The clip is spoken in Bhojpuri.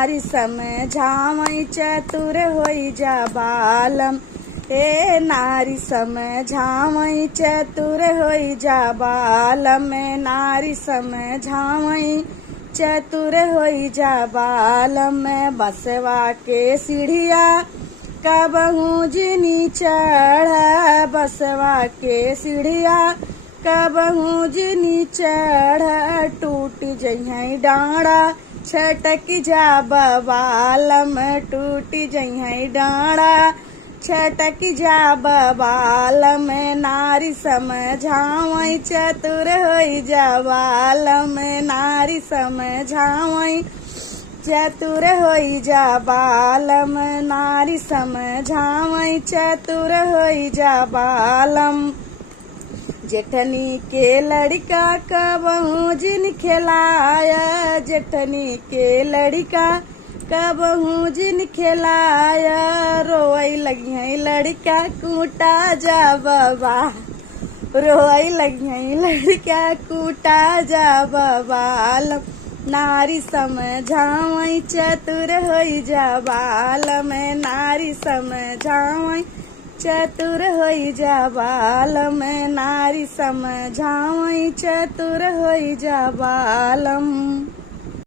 नारी समझावई चतुर होई जा बालम। हे नारी समझावई चतुर होई जा बालम। नारी समझावई चतुर होई जा बालम। बसवा के सीढ़िया कबहू जिनी चढ़, बसवा के सीढ़िया कबहू जिनी चढ़। टूट जइहै डाँड़ा छटक जा बबालम, टूट जइहै डाँड़ा छटक जा बबालम। नारी समझावई चतुर होई जा बालम। नारी समझावई चतुर होई जा बालम। नारी समझावई चतुर होई जा बालम। जेठनी के लड़का कबहू जिन खिलाया, जेठनी के लड़का कबहू जिन खिलाया। रोई लगी है लड़का कूटा जा बाबा, रोई लगी है लड़का कूटा जा बबालम। नारी समझावई चतुर होई जा बालम। नारी समझावई चतुर होई जा बालम। नारी समझावई चतुर होई जा बालम।